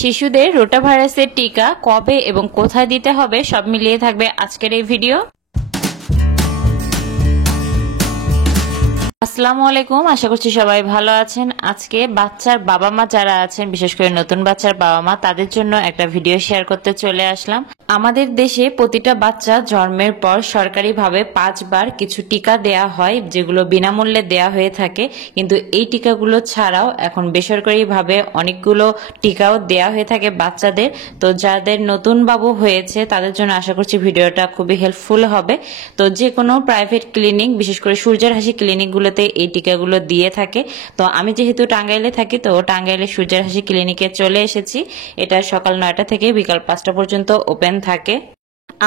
শিশুদের রোটাভাইরাসের টিকা কবে এবং কোথায় দিতে হবে সব মিলিয়ে থাকবে আজকের এই ভিডিও। আসসালামু আলাইকুম, আশা করছি সবাই ভালো আছেন। আজকে বাচ্চার বাবা মা যারা আছেন, বিশেষ করে নতুন বাচ্চার বাবা মা, তাদের জন্য একটা ভিডিও শেয়ার করতে চলে আসলাম। আমাদের দেশে প্রতিটা বাচ্চা জন্মের পর সরকারিভাবে 5 বার কিছু টিকা দেয়া হয়, যেগুলো বিনামূল্যে দেয়া হয়ে থাকে। কিন্তু এই টিকাগুলো ছাড়াও এখন বেসরকারিভাবে অনেকগুলো টিকাও দেয়া হয়ে থাকে বাচ্চাদের। তো যাদের নতুন বাবু হয়েছে তাদের জন্য আশা করছি ভিডিওটা খুবই হেল্পফুল হবে। তো যে কোনো প্রাইভেট ক্লিনিক, বিশেষ করে সূর্যের হাসি ক্লিনিকগুলোতে এই টিকাগুলো দিয়ে থাকে। তো আমি যেহেতু টাঙ্গাইলে থাকি, তো টাঙ্গাইলে সূর্যের হাসি ক্লিনিকে চলে এসেছি। এটা সকাল 9টা থেকে বিকাল 5টা পর্যন্ত ওপেন থাকে।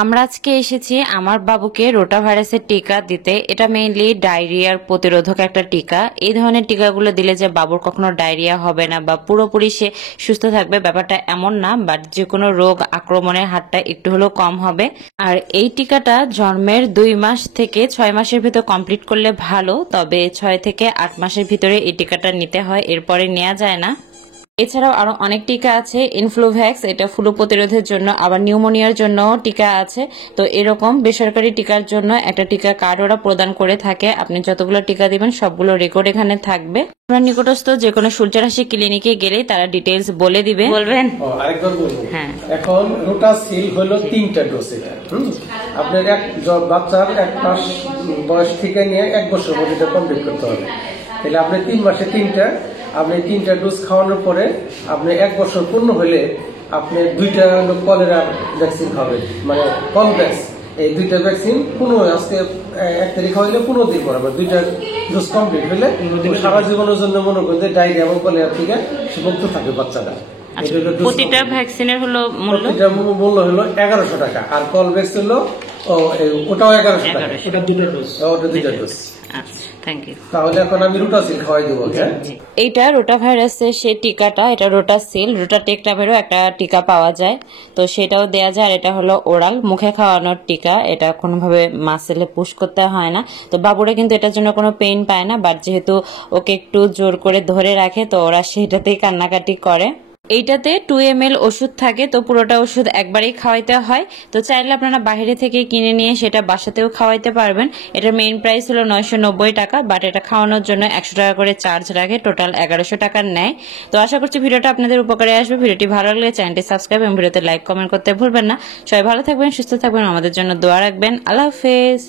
আমরা আজকে এসেছি আমার বাবুকে রোটাভাইরাসের টিকা দিতে। এটা মেইনলি ডায়রিয়ার প্রতিরোধক একটা টিকা। এই ধরনের টিকাগুলো দিলে যে বাবুর কখনো ডায়রিয়া হবে না বা পুরোপুরি সে সুস্থ থাকবে ব্যাপারটা এমন না, বাট যে কোনো রোগ আক্রমণের হারটা একটু হলেও কম হবে। আর এই টিকাটা জন্মের 2 মাস থেকে 6 মাসের ভিতর কমপ্লিট করলে ভালো, তবে 6 থেকে 8 মাসের ভিতরে এই টিকাটা নিতে হয়, এরপরে নেওয়া যায় না। এছাড়াও আরো অনেক টিকা আছে। ইনফ্লুভ্যাক্স, এটা ফ্লু প্রতিরোধের জন্য, আবার নিউমোনিয়ার জন্য টিকা আছে। তো এরকম বেসরকারি টিকার জন্য একটা টিকা কার্ড ওরা প্রদান করে থাকে। আপনি যতগুলো টিকা দিবেন সবগুলো রেকর্ড এখানে থাকবে। আপনার নিকটস্থ যে কোনো সূর্যের হাসি ক্লিনিকে গেলেই তারা ডিটেইলস বলে দিবে। বলবেন? আরেকবার বলবো। হ্যাঁ, এখন রোটাসিল হলো 3টা ডোজ। আপনার বাচ্চার 1 মাস বয়স থেকে নিয়ে 1 বছর পর্যন্ত কমপ্লিট করতে হবে। তাহলে আপনি 3 মাসে 3টা, আপনি 3টা ডোজ খাওয়ানোর পরে আপনি 1 বছর পূর্ণ হলে আপনি 2টা কলেরা ভ্যাকসিন খাবেন, মানে কলভ্যাক্স। এই 2টা ভ্যাকসিন আজকে 1 তারিখ হইলে 15 দিন পর আবার 2টা ডোজ কমপ্লিট হলে সারা জীবনের জন্য মনে করেন যে ডায়রিয়া এবং কলেরা থেকে সে মুক্ত থাকে বাচ্চাটা। প্রতিটা ভ্যাকসিনের হলো মূল্য হলো 1100 টাকা। আর কলভ্যাক্স হলো ওটাও 1100 টাকা। ওটা 2টা ডোজ। আচ্ছা, থ্যাংক ইউ। তাহলে এখন আমি রোটাসিল খাওয়াই দেবো। এইটা রোটাভাইরাসের সেই টিকাটা, এটা রোটাসিল। রোটাটেকটাভেরও একটা টিকা পাওয়া যায়, তো সেটাও দেয়া যায়। আর এটা হলো ওরাল, মুখে খাওয়ানোর টিকা। এটা কোনোভাবে মাসেলে পুশ করতে হয় না। তো বাবুরা কিন্তু এটার জন্য কোনো পেইন পায় না, বাট যেহেতু ওকে একটু জোর করে ধরে রাখে, তো ওরা সেটাতেই কান্নাকাটি করে। এইটাতে 2 ml ওষুধ থাকে, তো পুরোটা ওষুধ একবারেই খাওয়াইতে হয়। তো চাইলে আপনারা বাইরে থেকে কিনে নিয়ে সেটা বাসাতেও খাওয়াইতে পারবেন। এটার মেইন প্রাইস হলো 990 টাকা, বাট এটা খাওয়ানোর জন্য 100 টাকা করে চার্জ রাখে, টোটাল 1100 টাকার নেয়। তো আশা করছি ভিডিওটা আপনাদের উপকারে আসবে। ভিডিওটি ভালো লাগলে চ্যানেলটি সাবস্ক্রাইব এবং ভিডিওতে লাইক কমেন্ট করতে ভুলবেন না। সবাই ভালো থাকবেন, সুস্থ থাকবেন, আমাদের জন্য দোয়া রাখবেন। আল্লাহ হাফেজ।